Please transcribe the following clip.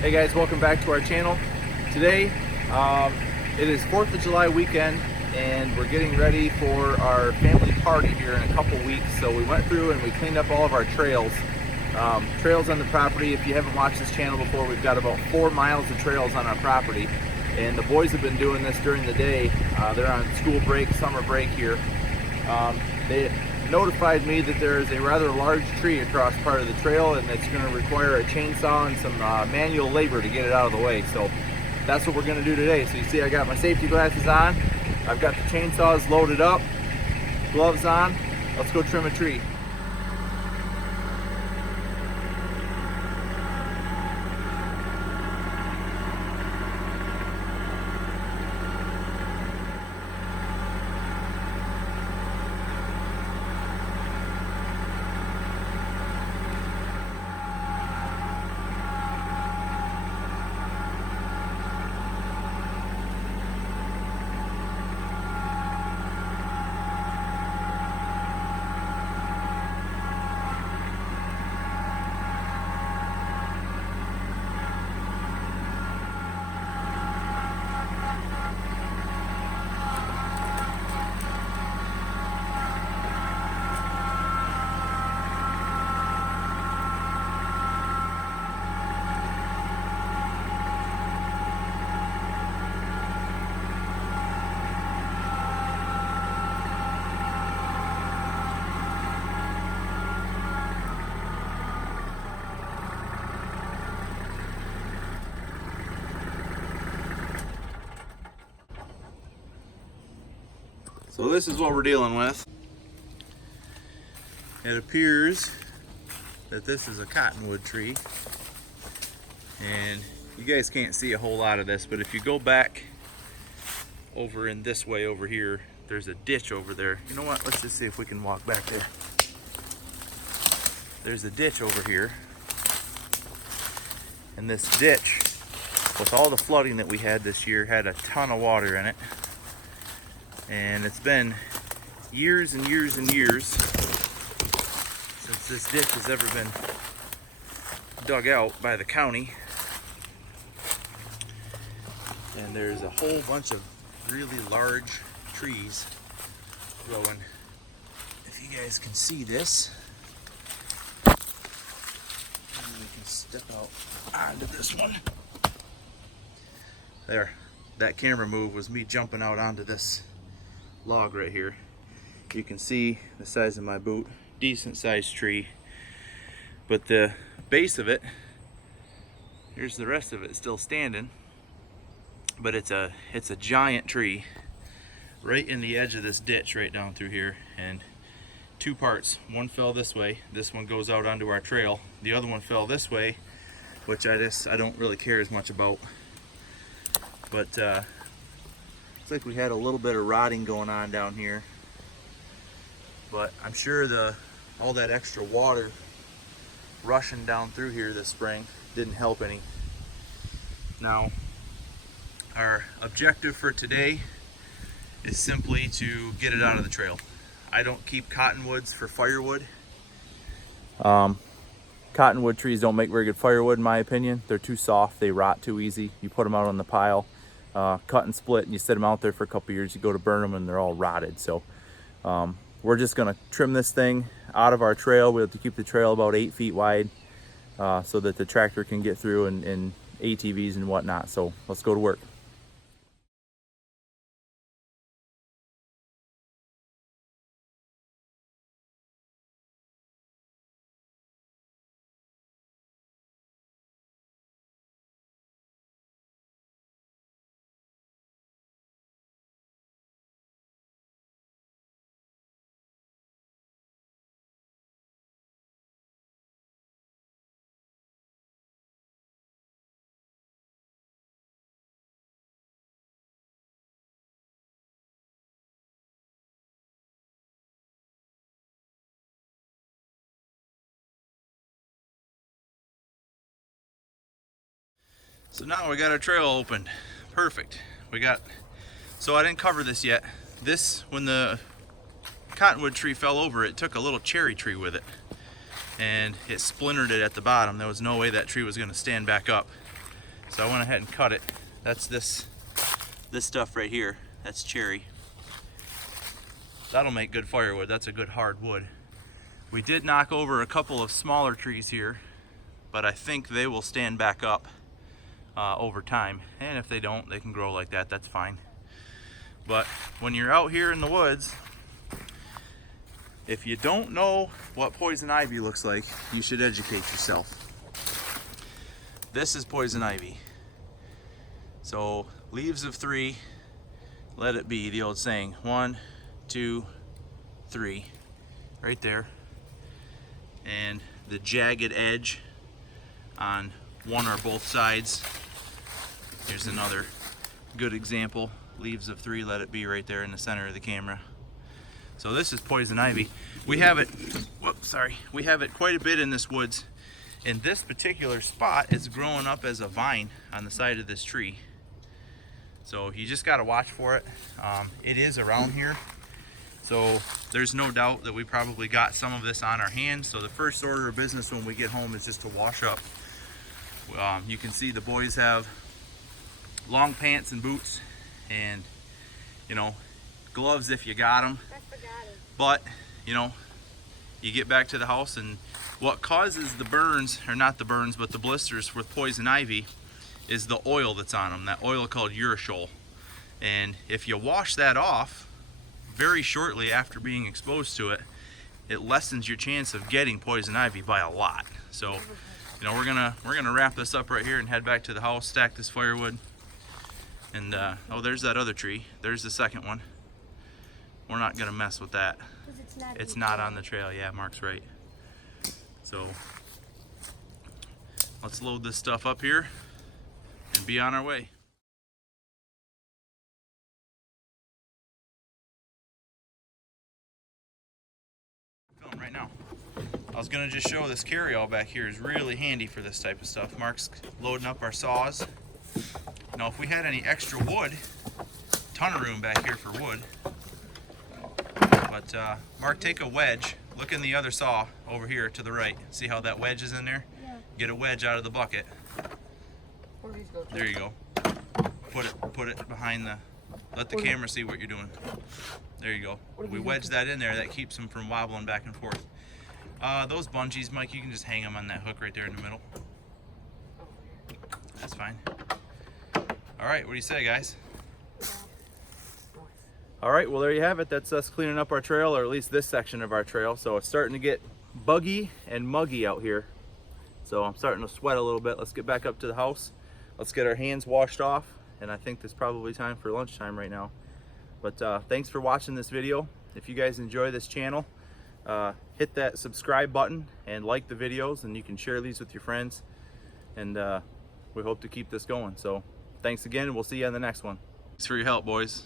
Hey guys, welcome back to our channel. Today, it is 4th of July weekend and we're getting ready for our family party here in a couple weeks. So we went through and we cleaned up all of our trails. Trails on the property. If you haven't watched this channel before, we've got about 4 miles of trails on our property. And the boys have been doing this during the day. They're on school break, summer break here. They notified me that there is a rather large tree across part of the trail and it's going to require a chainsaw and some manual labor to get it out of the way. So that's what we're going to do today. So you see I got my safety glasses on, I've got the chainsaws loaded up, gloves on. Let's go trim a tree. So this is what we're dealing with. It appears that this is a cottonwood tree, and you guys can't see a whole lot of this, but if you go back over in this way over here, there's a ditch over there. You know what, let's just see if we can walk back there. There's a ditch over here, and this ditch, with all the flooding that we had this year, had a ton of water in it. And it's been years and years and years since this ditch has ever been dug out by the county. And there's a whole bunch of really large trees growing. If you guys can see this, maybe we can step out onto this one. There, that camera move was me jumping out onto this log right here. You can see the size of my boot, decent sized tree, but the base of it, here's the rest of it still standing, but it's a giant tree right in the edge of this ditch right down through here. And two parts, one fell this way, this one goes out onto our trail, the other one fell this way, which I don't really care as much about, but looks like we had a little bit of rotting going on down here, but I'm sure all that extra water rushing down through here this spring didn't help any. Now, our objective for today is simply to get it out of the trail. I don't keep cottonwoods for firewood. Cottonwood trees don't make very good firewood in my opinion. They're too soft, they rot too easy. You put them out on the pile, cut and split, and you set them out there for a couple years, you go to burn them and they're all rotted. So we're just gonna trim this thing out of our trail. We have to keep the trail about 8 feet wide so that the tractor can get through, and ATVs and whatnot. So let's go to work. So now we got our trail opened. Perfect. So I didn't cover this yet. This, when the cottonwood tree fell over, it took a little cherry tree with it and it splintered it at the bottom. There was no way that tree was going to stand back up. So I went ahead and cut it. That's this stuff right here. That's cherry. That'll make good firewood. That's a good hard wood. We did knock over a couple of smaller trees here, but I think they will stand back up over time. And if they don't, they can grow like that. That's fine. But when you're out here in the woods, if you don't know what poison ivy looks like, you should educate yourself. This is poison ivy. So leaves of 3, let it be, the old saying. 1, 2, 3, right there. And the jagged edge on one or both sides. Here's another good example. Leaves of 3, let it be, right there in the center of the camera. So this is poison ivy. We have it, we have it quite a bit in this woods. In this particular spot, it's growing up as a vine on the side of this tree. So you just gotta watch for it. It is around here. So there's no doubt that we probably got some of this on our hands. So the first order of business when we get home is just to wash up. You can see the boys have long pants and boots and, you know, gloves if you got them. But, you know, you get back to the house, and what causes the burns, or not the burns, but the blisters with poison ivy is the oil that's on them, that oil called urushiol. And if you wash that off very shortly after being exposed to it, it lessens your chance of getting poison ivy by a lot. So, you know, we're gonna wrap this up right here and head back to the house, stack this firewood. And oh, there's that other tree. There's the second one. We're not gonna mess with that. It's not on the trail. Yeah, Mark's right. So let's load this stuff up here and be on our way. Film right now. I was gonna just show this carry-all back here is really handy for this type of stuff. Mark's loading up our saws. Now, if we had any extra wood, ton of room back here for wood. But Mark, take a wedge, look in the other saw over here to the right. See how that wedge is in there? Yeah. Get a wedge out of the bucket. There you go. Put it behind the, let the camera see what you're doing. There you go. We wedge that in there, that keeps them from wobbling back and forth. Those bungees, Mike, you can just hang them on that hook right there in the middle. That's fine. All right, what do you say, guys? All right, well, there you have it. That's us cleaning up our trail, or at least this section of our trail. So it's starting to get buggy and muggy out here. So I'm starting to sweat a little bit. Let's get back up to the house. Let's get our hands washed off. And I think it's probably time for lunchtime right now. But thanks for watching this video. If you guys enjoy this channel, hit that subscribe button and like the videos, and you can share these with your friends. And we hope to keep this going. So thanks again, and we'll see you on the next one. Thanks for your help, boys.